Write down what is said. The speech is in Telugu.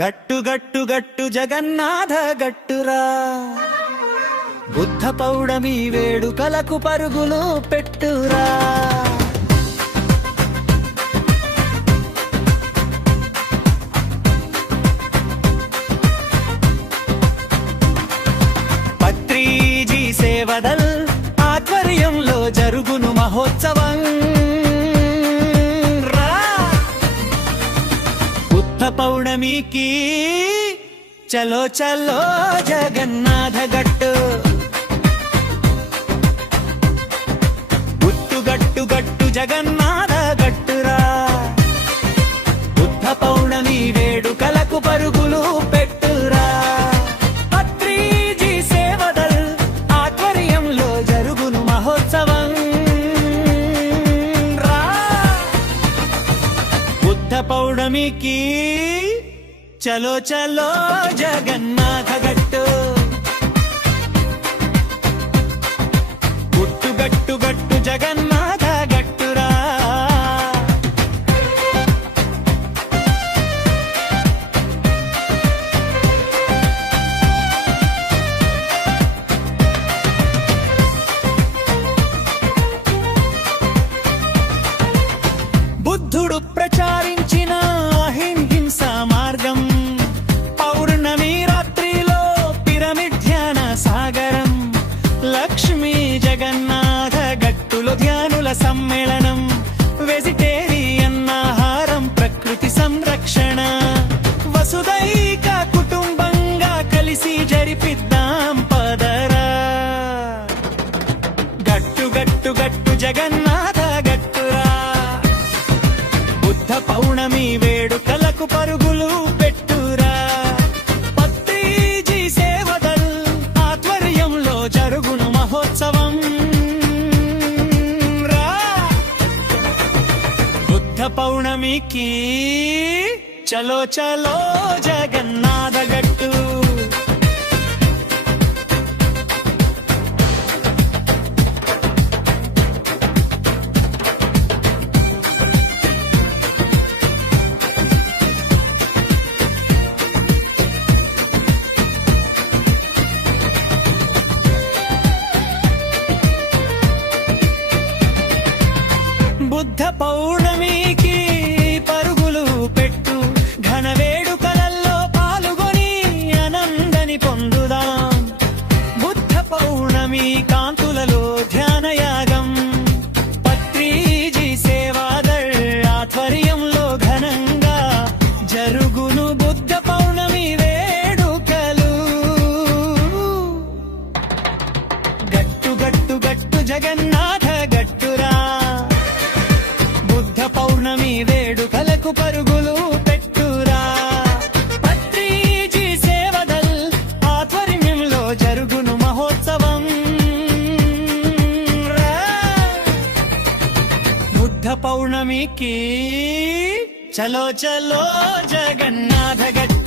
గట్టు గట్టు గట్టు జగన్నాథ గట్టురా, బుద్ధ పౌడమి వేడుకలకు పరుగులు పెట్టురా. పత్రిజీ సేవదల్ ఆధ్వర్యంలో జరుగును మహోత్సవం. పౌర్ణమికి చలో చలో జగన్నాథ గట్టు, గుట్టు గట్టు గట్టు జగన్నాథ గట్టురా, బుద్ధ పౌర్ణమి వేడుకలకు పరుగులు పెట్టురా. పత్రిజీ సేవదల్ ఆధ్వర్యంలో జరుగును మహోత్సవం. బుద్ధ పౌర్ణమికి చలో చలో జగన్నాథ గట్టు, గుట్టు గట్టు గట్టు జగన్నాథ గట్టురా. బుద్ధుడు ప్రచారించిన అహింస మార్గం, పౌర్ణమి రాత్రిలో పిరమిడ్ ధ్యాన సాగరం, లక్ష్మీ జగన్నాథ గట్టులో ధ్యానుల సమ్మేళనం, వెజిటేరియన్ ఆహారం ప్రకృతి సంరక్షణ, వసుదైక కుటుంబంగా కలిసి జరిపిద్దాం పదరా. గట్టు గట్టు గట్టు జగన్నాథ గట్టురా, బుద్ధ పౌర్ణమి వేడుకలకు పరుగులు పెట్టురా. పత్రిజీ సేవదల్ ఆధ్వర్యంలో జరుగును మహోత్సవం. బుద్ధ పౌర్ణమికి చలో చలో జగన్నాథ గట్టు, బుద్ధ పౌర్ణమికి పరుగులు పెట్టు, ఘన వేడుకలలో పాల్గొని ఆనందని పొందుదాం. బుద్ధ పౌర్ణమి కాంతులలో ధ్యానయాగం, పత్రిజీ సేవాదళ్ ఆధ్వర్యంలో ఘనంగా జరుగును బుద్ధ పౌర్ణమి వేడుకలు. గట్టు గట్టు గట్టు జగన్నాథ గట్టురా, బుద్ధ పౌర్ణమి వేడుకలకు పరుగులు పెట్టురా. పత్రిజీ సేవదల్ ఆధ్వర్యంలో జరుగును మహోత్సవం. బుద్ధ పౌర్ణమికి చలో చలో జగన్నాథ గట్టు.